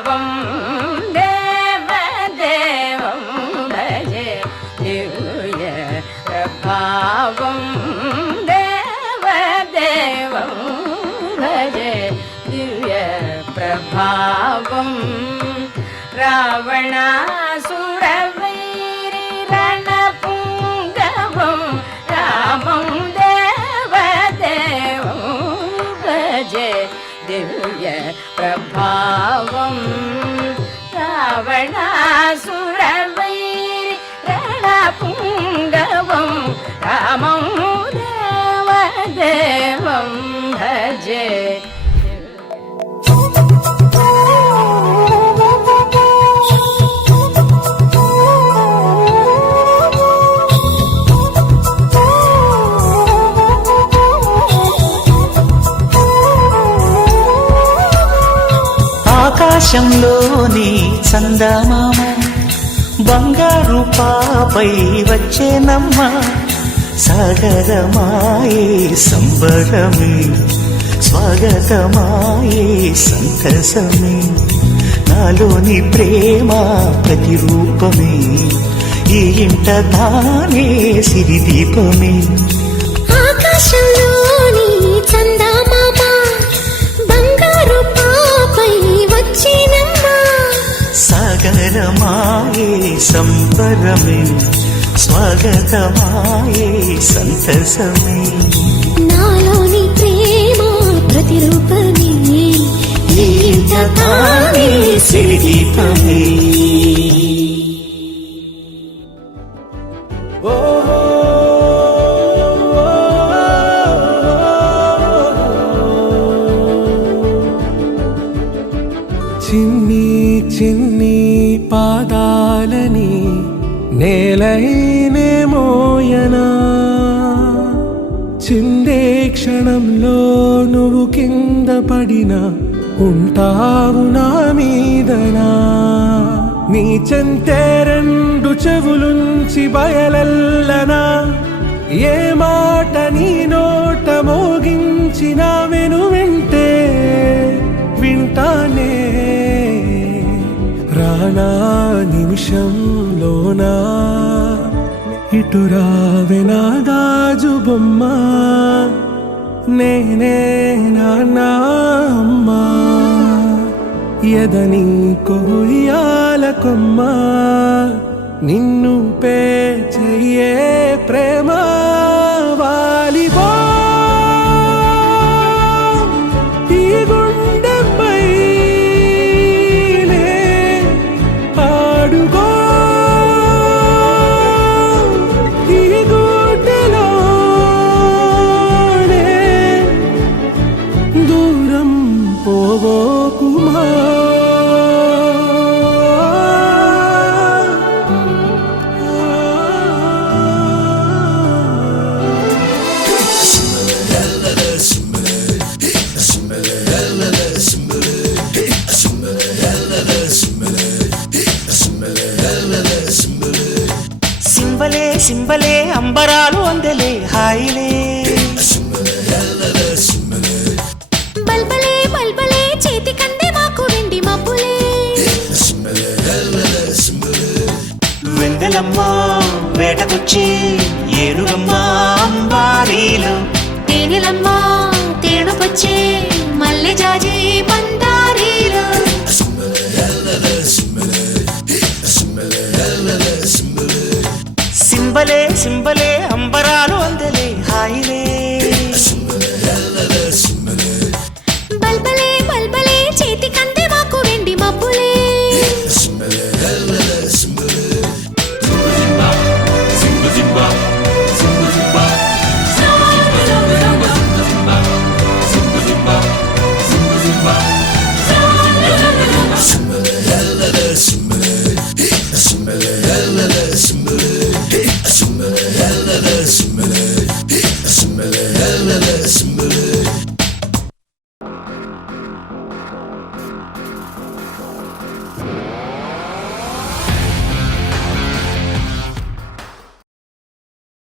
ప్రభావం దేవదేవం భజే దివ్య ప్రభావం దేవదేవం భజే దివ్య ప్రభావం రావణాసురవైరి రణపుంగవం రామం దేవదేవం భజే దివ్య ప్రభావం రావణాసురవైరి రణపుంగవం రామం దేవదేవం భజే. ఆకాశంలోని చందమామ బంగారు పాపై వచ్చేనమ్మ సాగరమాయే సంబరమే స్వాగతమాయే సంతసమే నాలోని ప్రేమ ప్రతిరూపమే ఈ ఇంట తానే సిరిదీపమే. ఆకాశంలోని చందమామ బంగారు పాపై వచ్చినమ్మా సాగరమాయే సంబరమే స్వాగతమాయే సంతసమే నాలోని ప్రేమ ప్రతిరూపమే ఈ ఇంట తానే సిరిదీపమే. చిన్ని చిన్ని పాదాలని నేలైనే మోయనా చిందే క్షణంలో నువ్వు కింద పడినా ఉంటావు నా మీదనా నీ చెంతే రెండు చెవులుంచి బయలెల్లనా ఏ మాట నీ నోట మోగించిన వెను వింటే వింటానే రానా నిమిషంలోనా ఇటు రావే నా గాజు బొమ్మ నేనే నాన్న అమ్మ ఎదని కొయ్యాల కొమ్మ నిన్ను పే చెయ్యే ప్రేమ వాలిబో ఈ గుండెపై ఆడుకో ఈ గుడ్డలోనే దూరం పోగోకుమా సింబలే సింబలే అంబరాలు అందలే హాయిలే బల్బలే బల్బలే చేతి కందే మాకు వెండి మబ్బులే వెందలమ్మ వేటకొచ్చి ఏనుగమ్మ అంబారీలు తేనెలమ్మ తేనుకొచ్చే